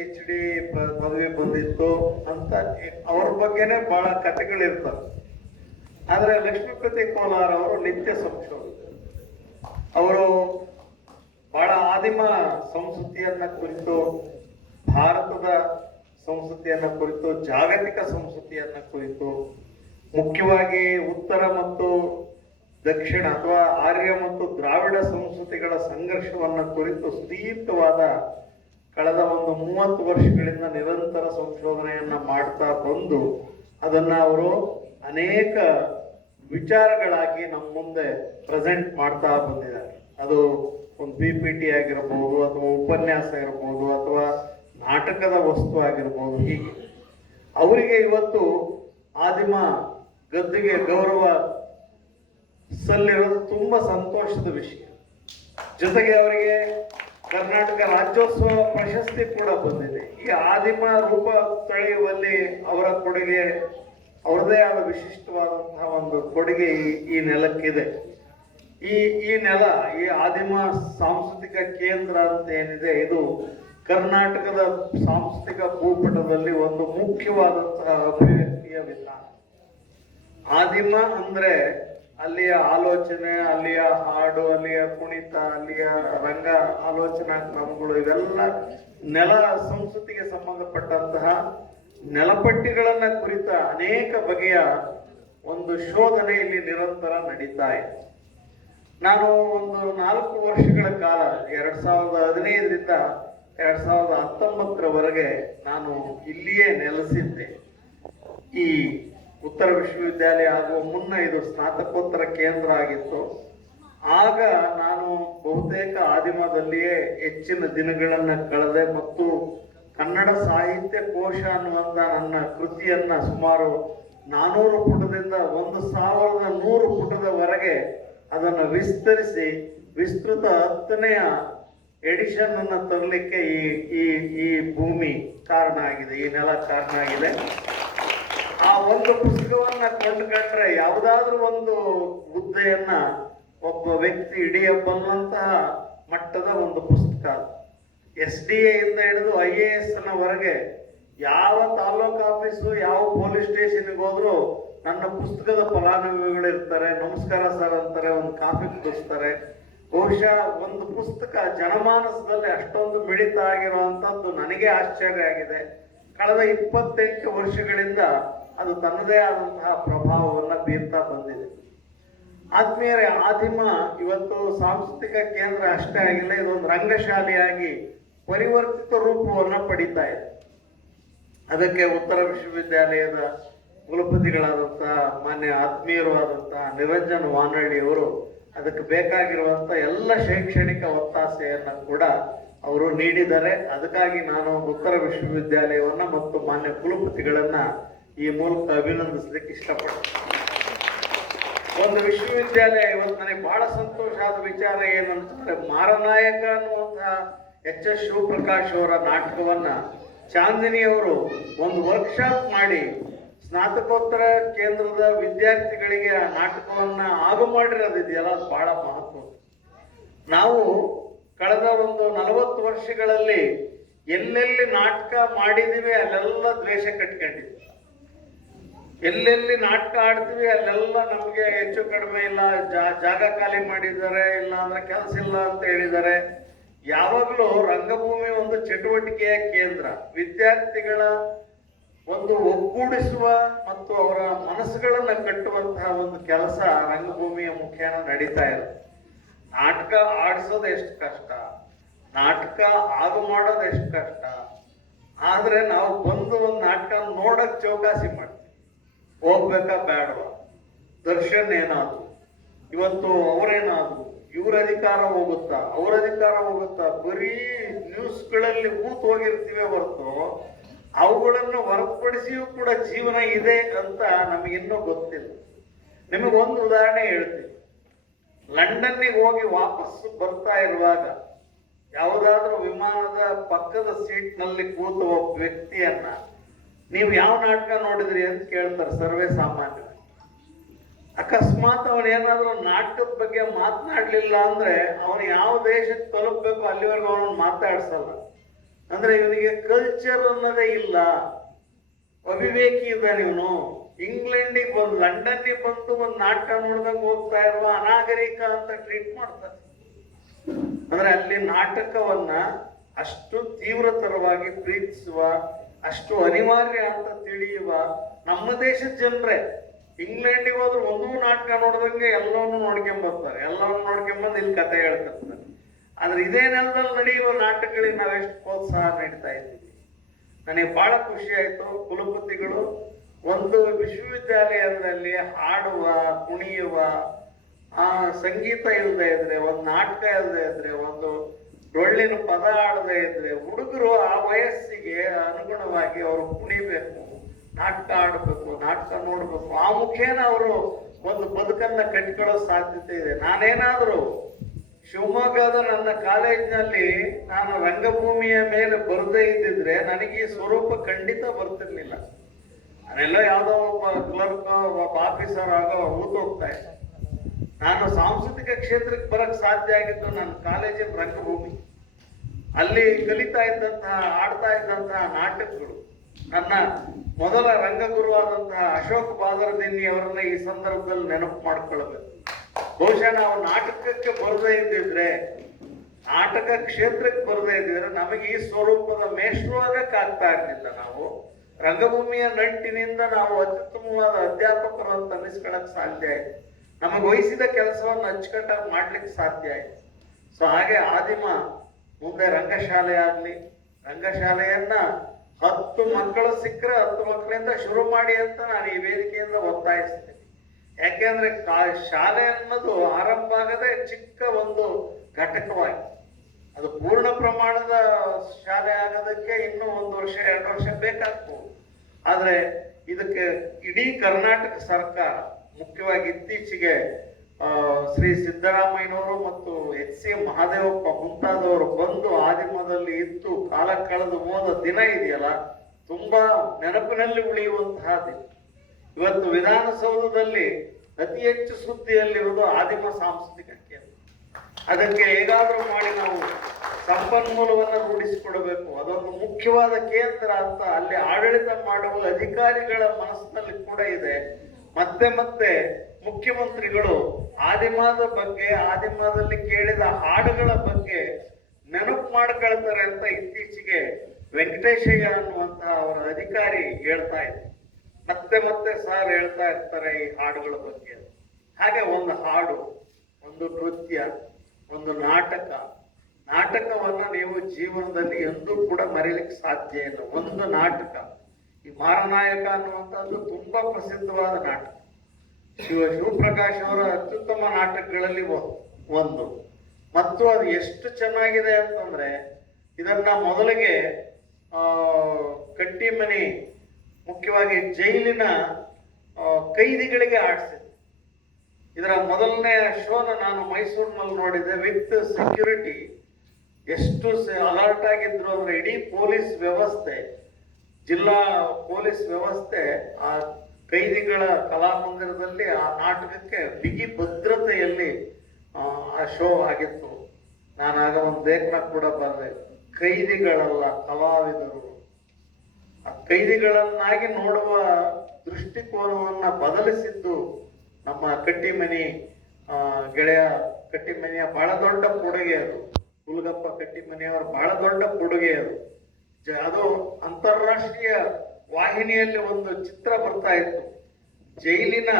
H D ಪದವಿ ಬಂದಿತ್ತು ಅಂತ ಅವ್ರ ಬಗ್ಗೆನೆ ಬಹಳ ಕಥೆಗಳಿರ್ತವೆ. ಆದ್ರೆ ಲಕ್ಷ್ಮೀಪತಿ ಕೋಲಾರ ಅವರು ನಿತ್ಯ ಸಂಶೋಧಕರು ಅವರು ಬಹಳ ಆದಿಮ ಸಂಸ್ಕೃತಿಯನ್ನ ಕುರಿತು, ಭಾರತದ ಸಂಸ್ಕೃತಿಯನ್ನ ಕುರಿತು, ಜಾಗತಿಕ ಸಂಸ್ಕೃತಿಯನ್ನ ಕುರಿತು, ಮುಖ್ಯವಾಗಿ ಉತ್ತರ ಮತ್ತು ದಕ್ಷಿಣ ಅಥವಾ ಆರ್ಯ ಮತ್ತು ದ್ರಾವಿಡ ಸಂಸ್ಕೃತಿಗಳ ಸಂಘರ್ಷವನ್ನ ಕುರಿತು ಸುದೀರ್ಘವಾದ ಕಳೆದ ಒಂದು ಮೂವತ್ತು ವರ್ಷಗಳಿಂದ ನಿರಂತರ ಸಂಶೋಧನೆಯನ್ನ ಮಾಡ್ತಾ ಬಂದು ಅದನ್ನ ಅವರು ಅನೇಕ ವಿಚಾರಗಳಾಗಿ ನಮ್ಮ ಮುಂದೆ ಪ್ರೆಸೆಂಟ್ ಮಾಡ್ತಾ ಬಂದಿದ್ದಾರೆ. ಅದು ಒಂದು ಪಿ ಪಿ ಟಿ ಆಗಿರ್ಬೋದು ಅಥವಾ ಉಪನ್ಯಾಸ ಇರ್ಬೋದು ಅಥವಾ ನಾಟಕದ ವಸ್ತು ಆಗಿರ್ಬೋದು ಹೀಗೆ. ಅವರಿಗೆ ಇವತ್ತು ಆದಿಮ ಗದ್ದಿಗೆ ಗೌರವ ಸಲ್ಲಿರೋದು ತುಂಬಾ ಸಂತೋಷದ ವಿಷಯ. ಜೊತೆಗೆ ಅವರಿಗೆ ಕರ್ನಾಟಕ ರಾಜ್ಯೋತ್ಸವ ಪ್ರಶಸ್ತಿ ಕೂಡ ಬಂದಿದೆ. ಈ ಆದಿಮ ರೂಪ ತಳೆಯುವಲ್ಲಿ ಅವರ ಕೊಡುಗೆ, ಅವರದೇ ಆದ ವಿಶಿಷ್ಟವಾದಂತಹ ಒಂದು ಕೊಡುಗೆ ಈ ನೆಲಕ್ಕಿದೆ. ಈ ಈ ನೆಲ, ಈ ಆದಿಮ ಸಾಂಸ್ಕೃತಿಕ ಕೇಂದ್ರ ಅಂತ ಏನಿದೆ, ಇದು ಕರ್ನಾಟಕದ ಸಾಂಸ್ಕೃತಿಕ ಭೂಪಟದಲ್ಲಿ ಒಂದು ಮುಖ್ಯವಾದಂತಹ ಅಭಿವ್ಯಕ್ತಿಯ ವಿಧಾನ. ಆದಿಮ ಅಂದ್ರೆ ಅಲ್ಲಿಯ ಆಲೋಚನೆ, ಅಲ್ಲಿಯ ಹಾಡು, ಅಲ್ಲಿಯ ಕುಣಿತ, ಅಲ್ಲಿಯ ರಂಗ ಆಲೋಚನಾ ಕ್ರಮಗಳು ಇವೆಲ್ಲ ನೆಲ ಸಂಸ್ಕೃತಿಗೆ ಸಂಬಂಧಪಟ್ಟಂತಹ ನೆಲಪಟ್ಟಿಗಳನ್ನ ಕುರಿತ ಅನೇಕ ಬಗೆಯ ಒಂದು ಶೋಧನೆ ಇಲ್ಲಿ ನಿರಂತರ ನಡೀತಾ ಇದೆ. ನಾನು ಒಂದು ನಾಲ್ಕು ವರ್ಷಗಳ ಕಾಲ, ಎರಡ್ ಸಾವಿರದ ಹದಿನೈದರಿಂದ ಎರಡ್ ಸಾವಿರದ ಹತ್ತೊಂಬತ್ತರವರೆಗೆ ನಾನು ಇಲ್ಲಿಯೇ ನೆಲೆಸಿದ್ದೆ. ಈ ಉತ್ತರ ವಿಶ್ವವಿದ್ಯಾಲಯ ಆಗುವ ಮುನ್ನ ಇದು ಸ್ನಾತಕೋತ್ತರ ಕೇಂದ್ರ ಆಗಿತ್ತು. ಆಗ ನಾನು ಬಹುತೇಕ ಆದಿಮದಲ್ಲಿಯೇ ಹೆಚ್ಚಿನ ದಿನಗಳನ್ನು ಕಳೆದೆ ಮತ್ತು ಕನ್ನಡ ಸಾಹಿತ್ಯ ಕೋಶ ಅನ್ನುವಂಥ ನನ್ನ ಕೃತಿಯನ್ನ ಸುಮಾರು ನಾನೂರು ಪುಟದಿಂದ ಒಂದು ಸಾವಿರದ ನೂರು ಪುಟದವರೆಗೆ ಅದನ್ನು ವಿಸ್ತರಿಸಿ ವಿಸ್ತೃತ ಹತ್ತನೆಯ ಎಡಿಷನ್ ಅನ್ನು ತರಲಿಕ್ಕೆ ಈ ಈ ಈ ಭೂಮಿ ಕಾರಣ ಆಗಿದೆ, ಈ ನೆಲ ಕಾರಣ ಆಗಿದೆ. ಆ ಒಂದು ಪುಸ್ತಕವನ್ನ ಕೊಂಡುಕೊಂಡ್ರೆ ಯಾವುದಾದ್ರೂ ಒಂದು ಹುದ್ದೆಯನ್ನ ಒಬ್ಬ ವ್ಯಕ್ತಿ ಹಿಡಿಯಬಲ್ಲಂತಹ ಮಟ್ಟದ ಒಂದು ಪುಸ್ತಕ. ಎಸ್ ಡಿ ಎ ಇಂದ ಹಿಡಿದು ಐ ಎ ಎಸ್ ಯಾವ ತಾಲೂಕು ಆಫೀಸು, ಯಾವ ಪೊಲೀಸ್ ಸ್ಟೇಷನ್ಗೆ ಹೋದ್ರು ನನ್ನ ಪುಸ್ತಕದ ಫಲಾನುಭವಿಗಳು ಇರ್ತಾರೆ ನಮಸ್ಕಾರ ಸರ್ ಅಂತಾರೆ, ಒಂದು ಕಾಫಿ ಕುಡಿಸ್ತಾರೆ. ಬಹುಶಃ ಒಂದು ಪುಸ್ತಕ ಜನಮಾನಸದಲ್ಲಿ ಅಷ್ಟೊಂದು ಮಿಳಿತ ಆಗಿರುವಂತದ್ದು ನನಗೆ ಆಶ್ಚರ್ಯ ಆಗಿದೆ. ಕಳೆದ ಇಪ್ಪತ್ತೆಂಟು ವರ್ಷಗಳಿಂದ ಅದು ತನ್ನದೇ ಆದಂತಹ ಪ್ರಭಾವವನ್ನ ಬೀರ್ತಾ ಬಂದಿದೆ. ಆತ್ಮೀಯರೇ, ಆದಿಮ ಇವತ್ತು ಸಾಂಸ್ಕೃತಿಕ ಕೇಂದ್ರ ಅಷ್ಟೇ ಆಗಿಲ್ಲ, ಇದೊಂದು ರಂಗಶಾಲೆಯಾಗಿ ಪರಿವರ್ತಿತ ರೂಪವನ್ನ ಪಡಿತಾ ಇದೆ. ಅದಕ್ಕೆ ಉತ್ತರ ವಿಶ್ವವಿದ್ಯಾಲಯದ ಕುಲಪತಿಗಳಾದಂತಹ ಮಾನ್ಯ ಆತ್ಮೀಯರು ಆದಂತಹ ನಿರಂಜನ್ ವಾನಳ್ಳಿಯವರು ಅದಕ್ಕೆ ಬೇಕಾಗಿರುವಂಥ ಎಲ್ಲ ಶೈಕ್ಷಣಿಕ ಒತ್ತಾಸೆಯನ್ನ ಕೂಡ ಅವರು ನೀಡಿದ್ದಾರೆ. ಅದಕ್ಕಾಗಿ ನಾನು ಉತ್ತರ ವಿಶ್ವವಿದ್ಯಾಲಯವನ್ನ ಮತ್ತು ಮಾನ್ಯ ಕುಲಪತಿಗಳನ್ನ ಈ ಮೂಲಕ ಅಭಿನಂದಿಸಲಿಕ್ಕೆ ಇಷ್ಟಪಡ್ತೀನಿ. ಒಂದು ವಿಶ್ವವಿದ್ಯಾಲಯ ಇವತ್ತು ನನಗೆ ಬಹಳ ಸಂತೋಷ ಆದ ವಿಚಾರ ಏನಂತಂದ್ರೆ ಮಾರನಾಯಕ ಅನ್ನುವಂತಹ ಎಚ್ ಎಸ್ ಶಿವಪ್ರಕಾಶ್ ಅವರ ನಾಟಕವನ್ನ ಚಾಂದಿನಿ ಅವರು ಒಂದು ವರ್ಕ್ಶಾಪ್ ಮಾಡಿ ಸ್ನಾತಕೋತ್ತರ ಕೇಂದ್ರದ ವಿದ್ಯಾರ್ಥಿಗಳಿಗೆ ಆ ನಾಟಕವನ್ನ ಆಗು ಮಾಡಿರೋದಿದೆಯಲ್ಲ, ಅದು ಬಹಳ ಮಹತ್ವ. ನಾವು ಕಳೆದ ಒಂದು ನಲವತ್ತು ವರ್ಷಗಳಲ್ಲಿ ಎಲ್ಲೆಲ್ಲಿ ನಾಟಕ ಮಾಡಿದ್ದೀವಿ ಅಲ್ಲೆಲ್ಲ ದ್ವೇಷ ಕಟ್ಕೊಂಡಿದ್ವಿ. ಎಲ್ಲೆಲ್ಲಿ ನಾಟಕ ಆಡ್ತೀವಿ, ಅಲ್ಲೆಲ್ಲ ನಮಗೆ ಹೆಚ್ಚು ಕಡಿಮೆ ಇಲ್ಲ. ಜಾಗ ಖಾಲಿ ಮಾಡಿದ್ದಾರೆ ಇಲ್ಲ ಅಂದ್ರೆ ಕೆಲಸ ಇಲ್ಲ ಅಂತ ಹೇಳಿದ್ದಾರೆ. ಯಾವಾಗಲೂ ರಂಗಭೂಮಿ ಒಂದು ಚಟುವಟಿಕೆಯ ಕೇಂದ್ರ. ವಿದ್ಯಾರ್ಥಿಗಳ ಒಂದು ಒಗ್ಗೂಡಿಸುವ ಮತ್ತು ಅವರ ಮನಸ್ಸುಗಳನ್ನ ಕಟ್ಟುವಂತಹ ಒಂದು ಕೆಲಸ ರಂಗಭೂಮಿಯ ಮುಖೇನ ನಡೀತಾ ಇರುತ್ತೆ ನಾಟಕ ಆಡಿಸೋದು ಎಷ್ಟು ಕಷ್ಟ. ನಾಟಕ ಆಗು ಮಾಡೋದು ಎಷ್ಟು ಕಷ್ಟ. ಆದ್ರೆ ನಾವು ಬಂದು ಒಂದು ನಾಟಕ ನೋಡಕ್ ಚೌಕಾಸಿ ಮಾಡ್ತೀವಿ ಹೋಗ್ಬೇಕಾ ಬೇಡವಾ? ದರ್ಶನ್ ಏನಾದ್ರು ಇವತ್ತು ಅವರೇನಾದ್ರು? ಇವ್ರ ಅಧಿಕಾರ ಹೋಗುತ್ತಾ? ಅವ್ರ ಅಧಿಕಾರ ಹೋಗುತ್ತಾ? ಬರೀ ನ್ಯೂಸ್ಗಳಲ್ಲಿ ಕೂತ್ ಹೋಗಿರ್ತೀವಿ ಹೊರತು, ಅವುಗಳನ್ನು ಹೊರತುಪಡಿಸಿಯೂ ಕೂಡ ಜೀವನ ಇದೆ ಅಂತ ನಮಗಿನ್ನೂ ಗೊತ್ತಿಲ್ಲ. ನಿಮಗೊಂದು ಉದಾಹರಣೆ ಹೇಳ್ತೀನಿ. ಲಂಡನ್ನಿಗೆ ಹೋಗಿ ವಾಪಸ್ ಬರ್ತಾ ಇರುವಾಗ ಯಾವುದಾದ್ರೂ ವಿಮಾನದ ಪಕ್ಕದ ಸೀಟ್ನಲ್ಲಿ ಕೂತ ಒಬ್ಬ ವ್ಯಕ್ತಿಯನ್ನ ನೀವು ಯಾವ ನಾಟಕ ನೋಡಿದ್ರಿ ಅಂತ ಕೇಳ್ತಾರೆ ಸರ್ವೇ ಸಾಮಾನ್ಯ. ಅಕಸ್ಮಾತ್ ಅವನು ಏನಾದರೂ ನಾಟಕದ ಬಗ್ಗೆ ಮಾತನಾಡಲಿಲ್ಲ ಅಂದ್ರೆ ಅವನು ಯಾವ ದೇಶಕ್ಕೆ ತಲುಪಬೇಕು ಅಲ್ಲಿವರೆಗೂ ಅವನನ್ನು ಮಾತಾಡ್ಸಲ್ಲ. ಅಂದ್ರೆ ಇವನಿಗೆ ಕಲ್ಚರ್ ಅನ್ನೋದೇ ಇಲ್ಲ. ಅವಿವೇಕಿ ಇದ್ದಾನೆ ಇವನು. ಇಂಗ್ಲೆಂಡಿಗೆ ಬಂದು, ಲಂಡನ್ಗೆ ಬಂದು ಒಂದು ನಾಟಕ ನೋಡ್ದಂಗೆ ಹೋಗ್ತಾ ಇರುವ ಅನಾಗರಿಕ ಅಂತ ಟ್ರೀಟ್ ಮಾಡ್ತಾರೆ ಅಂದ್ರೆ ಅಲ್ಲಿ ನಾಟಕವನ್ನ ಅಷ್ಟು ತೀವ್ರತರವಾಗಿ ಪ್ರೀತಿಸುವ ಅಷ್ಟು ಅನಿವಾರ್ಯ ಅಂತ ತಿಳಿಯುವ ನಮ್ಮ ದೇಶದ ಜನರೇ. ಇಂಗ್ಲೆಂಡಿಗೆ ಹೋದ್ರೆ ಒಂದೂ ನಾಟಕ ನೋಡಿದಂಗೆ ಎಲ್ಲವನ್ನು ನೋಡ್ಕೊಂಬರ್ತಾರೆ. ಎಲ್ಲವನ್ನು ನೋಡ್ಕೊಂಬಂದು ಇಲ್ಲಿ ಕತೆ ಹೇಳ್ತಿರ್ತಾರೆ. ಆದ್ರೆ ಇದೇ ನೆಲದಲ್ಲಿ ನಡೆಯುವ ನಾಟಕಗಳಿಗೆ ನಾವೆಷ್ಟು ಪ್ರೋತ್ಸಾಹ ನೀಡ್ತಾ ಇದ್ದೀವಿ. ನನಗೆ ಬಹಳ ಖುಷಿ ಆಯ್ತು. ಕುಲಪತಿಗಳು, ಒಂದು ವಿಶ್ವವಿದ್ಯಾಲಯದಲ್ಲಿ ಹಾಡುವ, ಕುಣಿಯುವ, ಆ ಸಂಗೀತ ಇಲ್ಲದೆ ಇದ್ರೆ, ಒಂದು ನಾಟಕ ಇಲ್ಲದೆ ಇದ್ರೆ, ಒಂದು ಡೊಳ್ಳಿನ ಪದ ಆಡದೆ ಇದ್ರೆ ಹುಡುಗರು ಆ ವಯಸ್ಸಿಗೆ ಅನುಗುಣವಾಗಿ ಅವರು ಕುಣಿಬೇಕು ನಾಟಕ ಆಡಬೇಕು ನಾಟಕ ನೋಡಬೇಕು. ಆ ಮುಖೇನ ಅವರು ಒಂದು ಬದುಕನ್ನ ಕಟ್ಕೊಳ್ಳೋ ಸಾಧ್ಯತೆ ಇದೆ. ನಾನೇನಾದರೂ ಶಿವಮೊಗ್ಗದ ನನ್ನ ಕಾಲೇಜಿನಲ್ಲಿ ನಾನು ರಂಗಭೂಮಿಯ ಮೇಲೆ ಬರದೇ ಇದ್ದಿದ್ರೆ ನನಗೆ ಈ ಸ್ವರೂಪ ಖಂಡಿತ ಬರ್ತಿರ್ಲಿಲ್ಲ. ನಾನೆಲ್ಲ ಯಾವುದೋ ಒಬ್ಬ ಕ್ಲರ್ಕ್ ಒಬ್ಬ ಆಫೀಸರ್ ಆಗೋ ಹೋಗ್ತಾ ಇದ್ದೆ. ನಾನು ಸಾಂಸ್ಕೃತಿಕ ಕ್ಷೇತ್ರಕ್ಕೆ ಬರಕ್ ಸಾಧ್ಯ ಆಗಿದ್ದು ನನ್ನ ಕಾಲೇಜಿನ ರಂಗಭೂಮಿ. ಅಲ್ಲಿ ಕಲಿತಾ ಇದ್ದಂತಹ, ಆಡ್ತಾ ಇದ್ದಂತಹ ನಾಟಕಗಳು. ನನ್ನ ಮೊದಲ ರಂಗಗುರುವಾದಂತಹ ಅಶೋಕ್ ಬಾದರದಿನ್ನಿ ಅವರನ್ನ ಈ ಸಂದರ್ಭದಲ್ಲಿ ನೆನಪು ಮಾಡ್ಕೊಳ್ಬೇಕು ಬಹುಶಃ ನಾವು ನಾಟಕಕ್ಕೆ ಬರದೇ ಇದ್ದಿದ್ರೆ, ನಾಟಕ ಕ್ಷೇತ್ರಕ್ಕೆ ಬರದೇ ಇದ್ದಿದ್ರೆ ನಮಗೆ ಈ ಸ್ವರೂಪದ ಮೇಷ್ಟ್ರು ಆಗಕ್ಕಾಗ್ತಾ ಇರ್ಲಿಲ್ಲ ನಾವು. ರಂಗಭೂಮಿಯ ನಂಟಿನಿಂದ ನಾವು ಅತ್ಯುತ್ತಮವಾದ ಅಧ್ಯಾಪಕರು ಅಂತ ಅನ್ನಿಸ್ಕೊಳಕ್ ಸಾಧ್ಯ ಆಯ್ತು. ನಮಗೆ ವಹಿಸಿದ ಕೆಲಸವನ್ನು ಅಚ್ಚುಕಟ್ಟಾಗಿ ಮಾಡ್ಲಿಕ್ಕೆ ಸಾಧ್ಯ ಆಯ್ತು. ಸೊ ಹಾಗೆ ಆದಿಮ ಮುಂದೆ ರಂಗಶಾಲೆ ಆಗ್ಲಿ, ರಂಗಶಾಲೆಯನ್ನ ಹತ್ತು ಮಕ್ಕಳು ಸಿಕ್ಕರೆ ಹತ್ತು ಮಕ್ಕಳಿಂದ ಶುರು ಮಾಡಿ ಅಂತ ನಾನು ಈ ವೇದಿಕೆಯಿಂದ ಒತ್ತಾಯಿಸ್ತೀನಿ. ಯಾಕೆಂದ್ರೆ ಶಾಲೆ ಅನ್ನೋದು ಆರಂಭ ಆಗದೆ ಚಿಕ್ಕ ಒಂದು ಘಟಕವಾಗಿ, ಅದು ಪೂರ್ಣ ಪ್ರಮಾಣದ ಶಾಲೆ ಆಗೋದಕ್ಕೆ ಇನ್ನೂ ಒಂದು ವರ್ಷ, ಎರಡು ವರ್ಷ ಬೇಕಾಗ್ಬೋದು. ಆದರೆ ಇದಕ್ಕೆ ಇಡೀ ಕರ್ನಾಟಕ ಸರ್ಕಾರ ಮುಖ್ಯವಾಗಿ ಇತ್ತೀಚೆಗೆ ಶ್ರೀ ಸಿದ್ದರಾಮಯ್ಯನವರು ಮತ್ತು ಎಚ್ ಸಿ ಮಹಾದೇವಪ್ಪ ಮುಂತಾದವರು ಬಂದು ಆದಿಮದಲ್ಲಿ ಇದ್ದು ಕಾಲ ಕಳೆದು ಹೋದ ದಿನ ಇದೆಯಲ್ಲ, ತುಂಬಾ ನೆನಪಿನಲ್ಲಿ ಉಳಿಯುವಂತಹ ದಿನ. ಇವತ್ತು ವಿಧಾನಸೌಧದಲ್ಲಿ ಅತಿ ಹೆಚ್ಚು ಸುದ್ದಿಯಲ್ಲಿರುವುದು ಆದಿಮ ಸಾಂಸ್ಕೃತಿಕ ಕೇಂದ್ರ. ಅದಕ್ಕೆ ಹೇಗಾದರೂ ಮಾಡಿ ನಾವು ಸಂಪನ್ಮೂಲವನ್ನು ರೂಢಿಸಿಕೊಡಬೇಕು. ಅದೊಂದು ಮುಖ್ಯವಾದ ಕೇಂದ್ರ ಅಂತ ಅಲ್ಲಿ ಆಡಳಿತ ಮಾಡುವ ಅಧಿಕಾರಿಗಳ ಮನಸ್ಸಿನಲ್ಲಿ ಕೂಡ ಇದೆ. ಮತ್ತೆ ಮತ್ತೆ ಮುಖ್ಯಮಂತ್ರಿಗಳು ಆದಿಮಾದ ಬಗ್ಗೆ, ಆದಿಮಾದಲ್ಲಿ ಕೇಳಿದ ಹಾಡುಗಳ ಬಗ್ಗೆ ನೆನಪು ಮಾಡ್ಕೊಳ್ತಾರೆ ಅಂತ ಇತ್ತೀಚೆಗೆ ವೆಂಕಟೇಶಯ್ಯ ಅನ್ನುವಂತಹ ಅವರ ಅಧಿಕಾರಿ ಹೇಳ್ತಾ ಇದೆ ಮತ್ತೆ ಮತ್ತೆ ಸಾರ್ ಹೇಳ್ತಾ ಇರ್ತಾರೆ ಈ ಹಾಡುಗಳ ಬಗ್ಗೆ. ಹಾಗೆ ಒಂದು ಹಾಡು, ಒಂದು ನೃತ್ಯ, ಒಂದು ನಾಟಕ. ನಾಟಕವನ್ನು ನೀವು ಜೀವನದಲ್ಲಿ ಎಂದೂ ಕೂಡ ಮರೀಲಿಕ್ಕೆ ಸಾಧ್ಯ ಇಲ್ಲ. ಒಂದು ನಾಟಕ. ಈ ಮಾರನಾಯಕ ಅನ್ನುವಂಥದ್ದು ತುಂಬಾ ಪ್ರಸಿದ್ಧವಾದ ನಾಟಕ. ಶಿವ ಶಿವಪ್ರಕಾಶ್ ಅವರ ಅತ್ಯುತ್ತಮ ನಾಟಕಗಳಲ್ಲಿ ಒಂದು. ಮತ್ತು ಅದು ಎಷ್ಟು ಚೆನ್ನಾಗಿದೆ ಅಂತಂದ್ರೆ, ಇದನ್ನ ಮೊದಲಿಗೆ ಕಟ್ಟಿಮನಿ ಮುಖ್ಯವಾಗಿ ಜೈಲಿನ ಕೈದಿಗಳಿಗೆ ಆಡಿಸಿದ್ರು ಇದರ ಮೊದಲನೇ ಶೋನ ನಾನು ಮೈಸೂರಿನಲ್ಲಿ ನೋಡಿದೆ ವಿತ್ ಸೆಕ್ಯೂರಿಟಿ. ಎಷ್ಟು ಅಲರ್ಟ್ ಆಗಿದ್ರು ಅಂದ್ರೆ ಇಡೀ ಪೊಲೀಸ್ ವ್ಯವಸ್ಥೆ, ಜಿಲ್ಲಾ ಪೊಲೀಸ್ ವ್ಯವಸ್ಥೆ, ಆ ಕೈದಿಗಳ ಕಲಾಮಂದಿರದಲ್ಲಿ ಆ ನಾಟಕಕ್ಕೆ ಬಿಗಿ ಭದ್ರತೆಯಲ್ಲಿ ಆ, ಶೋ ಆಗಿತ್ತು. ನಾನಾಗ ಒಂದು ಲೇಖನ ಕೂಡ ಬರೆದೆ ಕೈದಿಗಳಲ್ಲ ಕಲಾವಿದರು. ಆ ಕೈದಿಗಳನ್ನಾಗಿ ನೋಡುವ ದೃಷ್ಟಿಕೋನವನ್ನ ಬದಲಿಸಿದ್ದು ನಮ್ಮ ಕಟ್ಟಿಮನಿ ಗೆಳೆಯ ಕಟ್ಟಿಮನಿಯ ಬಹಳ ದೊಡ್ಡ ಕೊಡುಗೆ ಅದು. ಹುಲ್ಗಪ್ಪ ಕಟ್ಟಿಮನಿಯವರ ಬಹಳ ದೊಡ್ಡ ಕೊಡುಗೆ ಅದು. ಅದು ಅಂತಾರಾಷ್ಟ್ರೀಯ ವಾಹಿನಿಯಲ್ಲಿ ಒಂದು ಚಿತ್ರ ಬರ್ತಾ ಇತ್ತು. ಜೈಲಿನ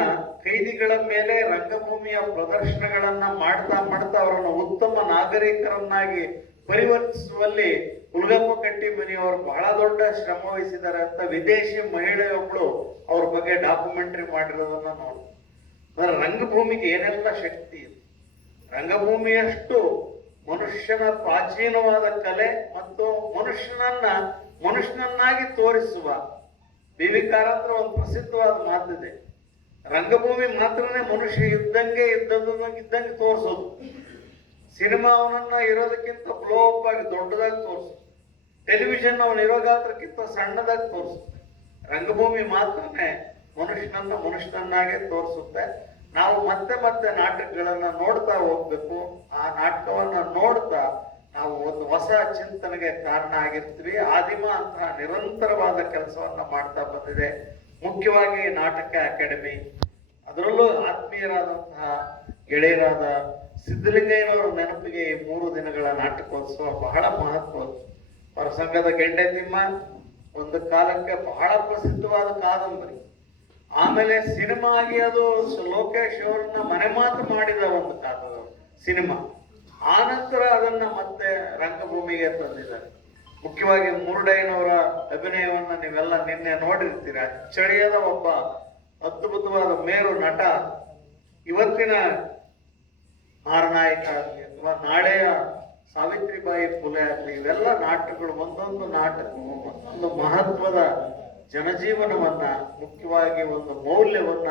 ಕೈದಿಗಳ ಮೇಲೆ ರಂಗಭೂಮಿಯ ಪ್ರದರ್ಶನಗಳನ್ನ ಮಾಡ್ತಾ ಮಾಡ್ತಾ ಅವರನ್ನು ಉತ್ತಮ ನಾಗರಿಕರನ್ನಾಗಿ ಪರಿವರ್ತಿಸುವಲ್ಲಿ ಹುಲ್ಗಪ್ಪ ಕಟ್ಟಿಮನಿಯವರು ಬಹಳ ದೊಡ್ಡ ಶ್ರಮ ವಹಿಸಿದ್ದಾರೆ ಅಂತ ವಿದೇಶಿ ಮಹಿಳೆಯೊಬ್ಳು ಅವ್ರ ಬಗ್ಗೆ ಡಾಕ್ಯುಮೆಂಟರಿ ಮಾಡಿರೋದನ್ನ ನೋಡಿ. ರಂಗಭೂಮಿಗೆ ಏನೆಲ್ಲ ಶಕ್ತಿ ಇದೆ? ರಂಗಭೂಮಿಯಷ್ಟು ಮನುಷ್ಯನ ಪ್ರಾಚೀನವಾದ ಕಲೆ ಮತ್ತು ಮನುಷ್ಯನನ್ನ ಮನುಷ್ಯನನ್ನಾಗಿ ತೋರಿಸುವ ವಿ ಕಾರಂತರ ಒಂದು ಪ್ರಸಿದ್ಧವಾದ ಮಾತಿದೆ. ರಂಗಭೂಮಿ ಮಾತ್ರನೇ ಮನುಷ್ಯ ಇದ್ದಂಗೆ ಇದ್ದದ್ದು ಇದ್ದಂಗೆ ತೋರಿಸೋದು. ಸಿನಿಮಾ ಅವನನ್ನ ಇರೋದಕ್ಕಿಂತ ಬ್ಲೋ ಅಪ್ ಆಗಿ ದೊಡ್ಡದಾಗಿ ತೋರಿಸು ಟೆಲಿವಿಷನ್ ಅವನ ಇರೋ ಗಾತ್ರಕ್ಕಿಂತ ಸಣ್ಣದಾಗಿ ತೋರಿಸುತ್ತೆ ರಂಗಭೂಮಿ ಮಾತ್ರನೇ ಮನುಷ್ಯನನ್ನ ಮನುಷ್ಯನನ್ನಾಗೆ ತೋರಿಸುತ್ತೆ. ನಾವು ಮತ್ತೆ ಮತ್ತೆ ನಾಟಕಗಳನ್ನ ನೋಡ್ತಾ ಹೋಗ್ಬೇಕು. ಆ ನಾಟಕವನ್ನ ನೋಡ್ತಾ ನಾವು ಒಂದು ಹೊಸ ಚಿಂತನೆಗೆ ಕಾರಣ ಆಗಿರ್ತೀವಿ. ಆದಿಮ ಅಂತಹ ನಿರಂತರವಾದ ಕೆಲಸವನ್ನ ಮಾಡ್ತಾ ಬಂದಿದೆ. ಮುಖ್ಯವಾಗಿ ನಾಟಕ ಅಕಾಡೆಮಿ. ಅದರಲ್ಲೂ ಆತ್ಮೀಯರಾದಂತಹ ಗೆಳೆಯರಾದ ಸಿದ್ದಲಿಂಗಯ್ಯನವರ ನೆನಪಿಗೆ ಈ ಮೂರು ದಿನಗಳ ನಾಟಕೋತ್ಸವ ಬಹಳ ಮಹತ್ವ. ಹೊರಸಂಘದ ಗೆಂಡೆ ತಿಮ್ಮ ಒಂದು ಕಾಲಕ್ಕೆ ಬಹಳ ಪ್ರಸಿದ್ಧವಾದ ಕಾದಂಬರಿ. ಆಮೇಲೆ ಸಿನಿಮಾ ಆಗಿ ಅದು ಲೋಕೇಶ್ ಅವರನ್ನ ಮನೆ ಮಾತು ಮಾಡಿದ ಒಂದು ಕಾದ ಸಿನಿಮಾ. ಆ ನಂತರ ಅದನ್ನ ಮತ್ತೆ ರಂಗಭೂಮಿಗೆ ತಂದಿದ್ದಾರೆ. ಮುಖ್ಯವಾಗಿ ಮುರುಡೈನವರ ಅಭಿನಯವನ್ನ ನೀವೆಲ್ಲ ನಿನ್ನೆ ನೋಡಿರ್ತೀರ. ಚಳಿಯದ ಒಬ್ಬ ಅದ್ಭುತವಾದ ಮೇರು ನಟ. ಇವತ್ತಿನ ಮಾರನಾಯಕ ಆಗಲಿ ಅಥವಾ ನಾಳೆಯ ಸಾವಿತ್ರಿಬಾಯಿ ಫುಲೆ ಆಗಲಿ ಇವೆಲ್ಲ ನಾಟಕಗಳು, ಒಂದೊಂದು ನಾಟಕ ಒಂದೊಂದು ಮಹತ್ವದ ಜನಜೀವನವನ್ನ ಮುಖ್ಯವಾಗಿ ಒಂದು ಮೌಲ್ಯವನ್ನ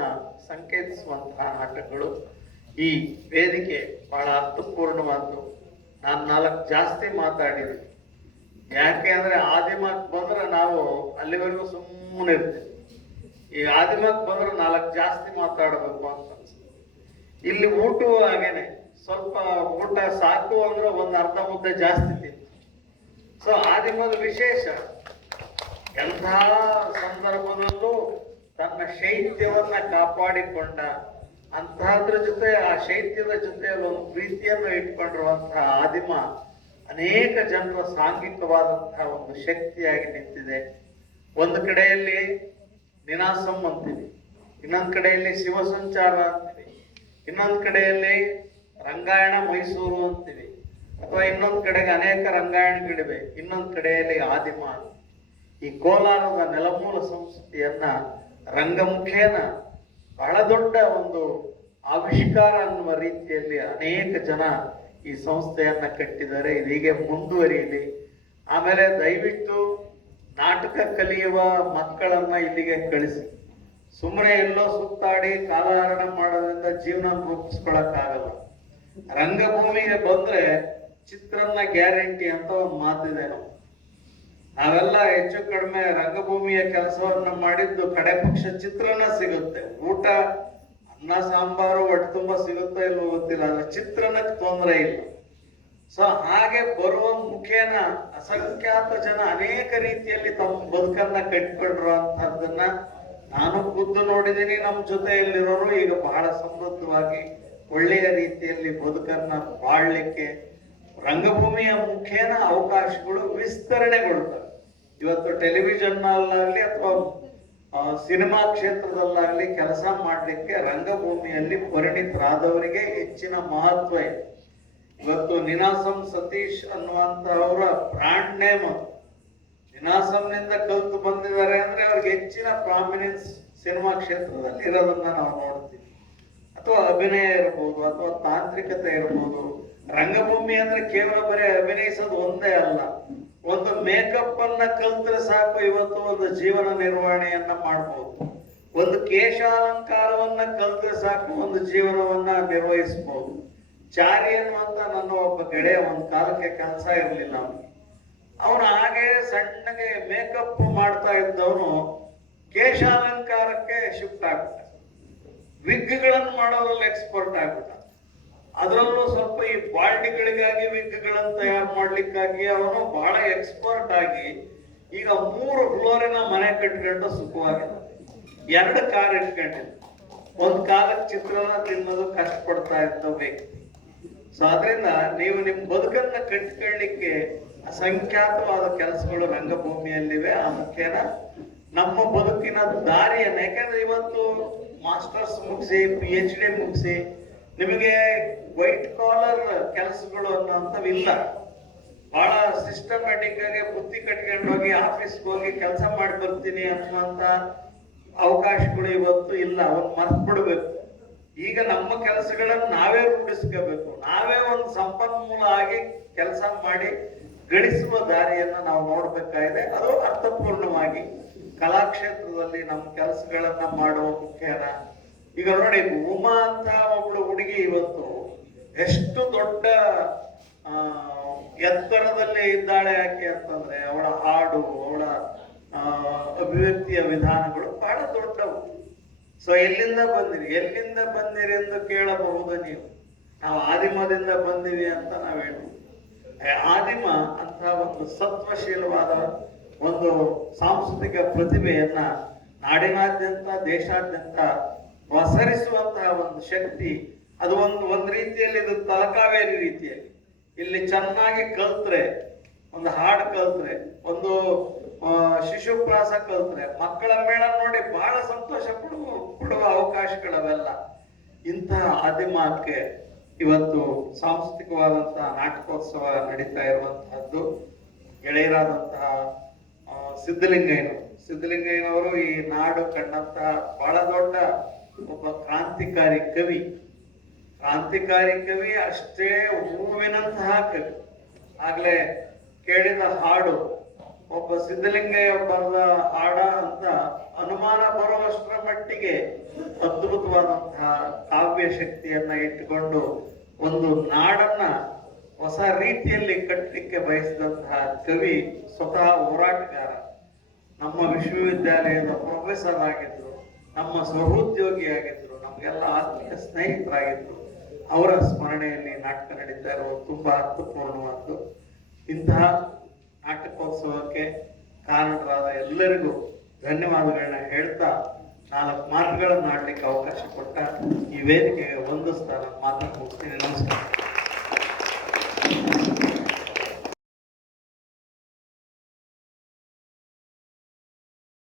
ಸಂಕೇತಿಸುವಂತಹ ನಾಟಕಗಳು. ಈ ವೇದಿಕೆ ಬಹಳ ಅರ್ಥಪೂರ್ಣವಾದ್ದು. ನಾನು ನಾಲ್ಕು ಜಾಸ್ತಿ ಮಾತಾಡಿದೆ. ಯಾಕೆ ಅಂದ್ರೆ ಆದಿಮಕ್ ಬಂದ್ರೆ ನಾವು ಅಲ್ಲಿವರೆಗೂ ಸುಮ್ಮನೆ ಇರ್ತೀವಿ. ಈ ಆದಿಮಕ್ ಬಂದ್ರೆ ನಾಲ್ಕು ಜಾಸ್ತಿ ಮಾತಾಡಬೇಕು ಅಂತ ಇಲ್ಲಿ ಊಟವು ಹಾಗೇನೆ. ಸ್ವಲ್ಪ ಊಟ ಸಾಕು ಅಂದ್ರೆ ಒಂದು ಅರ್ಧ ಮುದ್ದೆ ಜಾಸ್ತಿ ತಿಂತು ಸೊ ಆದಿಮದ ವಿಶೇಷ, ಎಂಥ ಸಂದರ್ಭದಲ್ಲೂ ತನ್ನ ಶೈತ್ಯವನ್ನ ಕಾಪಾಡಿಕೊಂಡ ಅಂತಹದ್ರ ಜೊತೆ, ಆ ಶೈತ್ಯದ ಜೊತೆ ಒಂದು ಪ್ರೀತಿಯನ್ನು ಇಟ್ಕೊಂಡಿರುವಂತಹ ಆದಿಮ ಅನೇಕ ಜನರ ಸಾಂಘಿಕವಾದಂತಹ ಒಂದು ಶಕ್ತಿಯಾಗಿ ನಿಂತಿದೆ. ಒಂದು ಕಡೆಯಲ್ಲಿ ನಿನಾಸಂ ಅಂತೀವಿ, ಇನ್ನೊಂದು ಕಡೆಯಲ್ಲಿ ಶಿವಸಂಚಾರ ಅಂತೀವಿ, ಇನ್ನೊಂದು ಕಡೆಯಲ್ಲಿ ರಂಗಾಯಣ ಮೈಸೂರು ಅಂತೀವಿ, ಅಥವಾ ಇನ್ನೊಂದು ಕಡೆಗೆ ಅನೇಕ ರಂಗಾಯಣಗಳಿವೆ, ಇನ್ನೊಂದು ಕಡೆಯಲ್ಲಿ ಆದಿಮ. ಈ ಕೋಲಾರದ ನೆಲಮೂಲ ಸಂಸ್ಕೃತಿಯನ್ನ ರಂಗಮುಖೇನ ಬಹಳ ದೊಡ್ಡ ಒಂದು ಆವಿಷ್ಕಾರ ಅನ್ನುವ ರೀತಿಯಲ್ಲಿ ಅನೇಕ ಜನ ಈ ಸಂಸ್ಥೆಯನ್ನ ಕಟ್ಟಿದ್ದಾರೆ. ಇದು ಮುಂದುವರಿಯಲಿ ಆಮೇಲೆ ದಯವಿಟ್ಟು ನಾಟಕ ಕಲಿಯುವ ಮಕ್ಕಳನ್ನ ಇಲ್ಲಿಗೆ ಕಳಿಸಿ. ಸುಮ್ಮನೆ ಎಲ್ಲೋ ಸುತ್ತಾಡಿ ಕಾಲಹರಣ ಮಾಡೋದ್ರಿಂದ ಜೀವನ ರೂಪಿಸ್ಕೊಳಕ್ಕಾಗಲ್ಲ. ರಂಗಭೂಮಿಗೆ ಬಂದ್ರೆ ಚಿತ್ರನ್ನ ಗ್ಯಾರಂಟಿ ಅಂತ ಒಂದು ಮಾತಿದೆ ನಾವು ನಾವೆಲ್ಲ ಹೆಚ್ಚು ಕಡಿಮೆ ರಂಗಭೂಮಿಯ ಕೆಲಸವನ್ನ ಮಾಡಿದ್ದು ಕಡೆ ಪಕ್ಷ ಚಿತ್ರನ ಸಿಗುತ್ತೆ. ಊಟ, ಅನ್ನ, ಸಾಂಬಾರು ಒಟ್ಟು ತುಂಬಾ ಸಿಗುತ್ತೋ ಇಲ್ವೋ ಗೊತ್ತಿಲ್ಲ, ಆದ್ರೆ ಚಿತ್ರಣಕ್ಕೆ ತೊಂದರೆ ಇಲ್ಲ. ಸೊ ಹಾಗೆ ಬರುವ ಮುಖೇನ ಅಸಂಖ್ಯಾತ ಜನ ಅನೇಕ ರೀತಿಯಲ್ಲಿ ತಮ್ಮ ಬದುಕನ್ನ ಕಟ್ಟಿಕೊಂಡಿರುವಂತಹದ್ದನ್ನ ನಾನು ಖುದ್ದು ನೋಡಿದ್ದೀನಿ ನಮ್ಮ ಜೊತೆಯಲ್ಲಿರೋರು ಈಗ ಬಹಳ ಸಮೃದ್ಧವಾಗಿ ಒಳ್ಳೆಯ ರೀತಿಯಲ್ಲಿ ಬದುಕನ್ನ ಬಾಳ್ಲಿಕ್ಕೆ ರಂಗಭೂಮಿಯ ಮುಖೇನ ಅವಕಾಶಗಳು ವಿಸ್ತರಣೆಗೊಳ್ತವೆ. ಇವತ್ತು ಟೆಲಿವಿಷನ್ ಅಲ್ಲಾಗ್ಲಿ ಅಥವಾ ಸಿನಿಮಾ ಕ್ಷೇತ್ರದಲ್ಲಾಗಲಿ ಕೆಲಸ ಮಾಡಲಿಕ್ಕೆ ರಂಗಭೂಮಿಯಲ್ಲಿ ಪರಿಣಿತರಾದವರಿಗೆ ಹೆಚ್ಚಿನ ಮಹತ್ವ ಇದೆ. ಇವತ್ತು ನಿನಾಸಂ ಸತೀಶ್ ಅನ್ನುವಂತಹವರ ಬ್ರಾಂಡ್ ನೇಮ್ ಅದು. ನಿನಾಸಂನಿಂದ ಕಲಿತು ಬಂದಿದ್ದಾರೆ ಅಂದ್ರೆ ಅವ್ರಿಗೆ ಹೆಚ್ಚಿನ ಪ್ರಾಮಿನೆನ್ಸ್ ಸಿನಿಮಾ ಕ್ಷೇತ್ರದಲ್ಲಿ ಇರೋದನ್ನ ನಾವು ನೋಡ್ತೀವಿ. ಅಥವಾ ಅಭಿನಯ ಇರ್ಬೋದು, ಅಥವಾ ತಾಂತ್ರಿಕತೆ ಇರ್ಬೋದು. ರಂಗಭೂಮಿ ಅಂದ್ರೆ ಕೇವಲ ಬರೀ ಅಭಿನಯಿಸೋದು ಒಂದೇ ಅಲ್ಲ. ಒಂದು ಮೇಕಪ್ ಅನ್ನ ಕಲ್ತ್ರೆ ಸಾಕು ಇವತ್ತು ಒಂದು ಜೀವನ ನಿರ್ವಹಣೆಯನ್ನ ಮಾಡ್ಬೋದು. ಒಂದು ಕೇಶಾಲಂಕಾರವನ್ನ ಕಲ್ತ್ರೆ ಸಾಕು ಒಂದು ಜೀವನವನ್ನ ನಿರ್ವಹಿಸಬಹುದು ಚಾರಿ ಅನ್ನುವಂತ ನನ್ನ ಒಬ್ಬ ಗೆಳೆಯ ಒಂದು ಕಾಲಕ್ಕೆ ಕೆಲಸ ಇರಲಿಲ್ಲ ಅವನು. ಅವನು ಹಾಗೆ ಸಣ್ಣಗೆ ಮೇಕಪ್ ಮಾಡ್ತಾ ಇದ್ದವನು ಕೇಶಾಲಂಕಾರಕ್ಕೆ ಶಿಫ್ಟ್ ಆಗ್ಬಿಟ್ಟ. ವಿಗ್ಗಳನ್ನು ಮಾಡೋದ್ರಲ್ಲಿ ಎಕ್ಸ್ಪರ್ಟ್ ಆಗ್ಬಿಟ್ಟ. ಅದರಲ್ಲೂ ಸ್ವಲ್ಪ ಈ ಬಾಲ್ಡಿಗಳಿಗಾಗಿ ವಿಗ್ಗಳನ್ನು ತಯಾರು ಮಾಡ್ಲಿಕ್ಕಾಗಿ ಅವನು ಬಹಳ ಎಕ್ಸ್ಪರ್ಟ್ ಆಗಿ ಈಗ ಮೂರು ಫ್ಲೋರಿನ ಮನೆ ಕಟ್ಕೊಂಡು ಸುಖವಾಗಿದೆ ಎರಡು ಕಾರ್ ಇಟ್ಕೊಂಡಿದ್ದ ಒಂದ್ ಕಾಲಕ್ಕೆ ಚಿತ್ರನ ತಿನ್ನೋದು ಕಷ್ಟಪಡ್ತಾ ಇದ್ದ ವ್ಯಕ್ತಿ. ಸೊ ಅದರಿಂದ ನೀವು ನಿಮ್ ಬದುಕನ್ನ ಕಟ್ಕೊಳ್ಳಿಕ್ಕೆ ಅಸಂಖ್ಯಾತವಾದ ಕೆಲಸಗಳು ರಂಗಭೂಮಿಯಲ್ಲಿವೆ. ಆ ಮುಖ್ಯನ ನಮ್ಮ ಬದುಕಿನ ದಾರಿಯನ್ನ, ಯಾಕಂದ್ರೆ ಇವತ್ತು ಮಾಸ್ಟರ್ಸ್ ಮುಗಿಸಿ ಪಿ ಎಚ್ ಡಿ ಮುಗಿಸಿ ನಿಮಗೆ ವೈಟ್ ಕಾಲರ್ ಕೆಲಸಗಳು ಅನ್ನೋಂಥವಿಲ್ಲ ಬಹಳ ಸಿಸ್ಟಮ್ಯಾಟಿಕ್ ಆಗಿ ಬುದ್ಧಿ ಕಟ್ಕೊಂಡು ಹೋಗಿ ಆಫೀಸ್ಗೆ ಹೋಗಿ ಕೆಲಸ ಮಾಡಿ ಬರ್ತೀನಿ ಅನ್ನುವಂತ ಅವಕಾಶಗಳು ಇವತ್ತು ಇಲ್ಲ. ಅವನ್ ಮರ್ತ್ ಬಿಡ್ಬೇಕು. ಈಗ ನಮ್ಮ ಕೆಲಸಗಳನ್ನು ನಾವೇ ರೂಢಿಸ್ಕೋಬೇಕು. ನಾವೇ ಒಂದು ಸಂಪನ್ಮೂಲ ಆಗಿ ಕೆಲಸ ಮಾಡಿ ಗಳಿಸುವ ದಾರಿಯನ್ನು ನಾವು ನೋಡ್ಬೇಕಾಗಿದೆ. ಅದು ಅರ್ಥಪೂರ್ಣವಾಗಿ ಕಲಾಕ್ಷೇತ್ರದಲ್ಲಿ ನಮ್ಮ ಕೆಲಸಗಳನ್ನ ಮಾಡುವ ಮುಖ್ಯನ ಈಗ ನೋಡಿ ಉಮಾ ಅಂತ ಒಬ್ಳು ಹುಡುಗಿ ಇವತ್ತು ಎಷ್ಟು ದೊಡ್ಡ ಎತ್ತರದಲ್ಲಿ ಇದ್ದಾಳೆ ಯಾಕೆ ಅಂತಂದ್ರೆ, ಅವಳ ಹಾಡು, ಅವಳ ಅಭಿವ್ಯಕ್ತಿಯ ವಿಧಾನಗಳು ಬಹಳ ದೊಡ್ಡವು. ಸೊ ಎಲ್ಲಿಂದ ಬಂದಿರಿ? ಎಲ್ಲಿಂದ ಬಂದಿರಿ ಎಂದು ಕೇಳಬಹುದು ನೀವು? ನಾವು ಆದಿಮದಿಂದ ಬಂದಿವಿ ಅಂತ ನಾವು ಹೇಳ್ತೀವಿ ಆದಿಮ ಅಂತ ಒಂದು ಸತ್ವಶೀಲವಾದ ಒಂದು ಸಾಂಸ್ಕೃತಿಕ ಪ್ರತಿಭೆಯನ್ನ ನಾಡಿನಾದ್ಯಂತ, ದೇಶಾದ್ಯಂತ ಪಸರಿಸುವಂತಹ ಒಂದು ಶಕ್ತಿ, ಅದು ಒಂದು ಒಂದು ರೀತಿಯಲ್ಲಿ ಇದು ತಲಕಾವೇರಿ ರೀತಿಯಲ್ಲಿ. ಇಲ್ಲಿ ಚೆನ್ನಾಗಿ ಕಲ್ತ್ರೆ, ಒಂದು ಹಾಡು ಕಲ್ತ್ರೆ, ಒಂದು ಶಿಶು ಶಿಶುಪ್ರಾಸ ಕಲ್ತ್ರೆ, ಮಕ್ಕಳ ಮೇಳ ನೋಡಿ ಬಹಳ ಸಂತೋಷ ಪಡುವ ಪಡುವ ಅವಕಾಶಗಳವೆಲ್ಲ. ಇಂತಹ ಅಧಿಮಾಕ್ಕೆ ಇವತ್ತು ಸಾಂಸ್ಕೃತಿಕವಾದಂತಹ ನಾಟಕೋತ್ಸವ ನಡೀತಾ ಇರುವಂತಹದ್ದು, ಗೆಳೆಯರಾದಂತಹ ಸಿದ್ಧಲಿಂಗಯ್ಯನವರು. ಸಿದ್ಧಲಿಂಗಯ್ಯನವರು ಈ ನಾಡು ಕಂಡಂತಹ ಬಹಳ ದೊಡ್ಡ ಒಬ್ಬ ಕ್ರಾಂತಿಕಾರಿ ಕವಿ. ಕ್ರಾಂತಿಕಾರಿ ಕವಿ ಅಷ್ಟೇ ಹೂವಿನಂತಹ ಕವಿ. ಆಗ್ಲೇ ಕೇಳಿದ ಹಾಡು, ಒಬ್ಬ ಸಿದ್ಧಲಿಂಗಯ್ಯ ಬರೆದ ಹಾಡ ಅಂತ ಅನುಮಾನ ಬರುವಷ್ಟರ ಮಟ್ಟಿಗೆ ಅದ್ಭುತವಾದಂತಹ ಕಾವ್ಯ ಶಕ್ತಿಯನ್ನ ಇಟ್ಟುಕೊಂಡು ಒಂದು ನಾಡನ್ನ ಹೊಸ ರೀತಿಯಲ್ಲಿ ಕಟ್ಟಲಿಕ್ಕೆ ಬಯಸಿದಂತಹ ಕವಿ ಸ್ವತಃ ಹೋರಾಟಗಾರ. ನಮ್ಮ ವಿಶ್ವವಿದ್ಯಾಲಯದ ಪ್ರೊಫೆಸರ್ ಆಗಿದ್ರು. ನಮ್ಮ ಸಹೋದ್ಯೋಗಿಯಾಗಿದ್ರು ನಮಗೆಲ್ಲ ಆತ್ಮೀಯ ಸ್ನೇಹಿತರಾಗಿದ್ರು. ಅವರ ಸ್ಮರಣೆಯಲ್ಲಿ ನಾಟಕ ನಡೀತಾ ಇರೋದು ತುಂಬಾ ಅರ್ಥಪೂರ್ಣವಾದ್ದು. ಇಂತಹ ನಾಟಕೋತ್ಸವಕ್ಕೆ ಕಾರಣರಾದ ಎಲ್ಲರಿಗೂ ಧನ್ಯವಾದಗಳನ್ನ ಹೇಳ್ತಾ ನಾಲ್ಕು ಮಾತುಗಳನ್ನು ಆಡ್ಲಿಕ್ಕೆ ಅವಕಾಶ ಕೊಟ್ಟ ಈ ವೇದಿಕೆಗೆ ಒಂದು ಸ್ಥಾನ ಮಾತನ್ನು ಮುಗಿಸ್ತೀನಿ. ನಮಸ್ಕಾರ.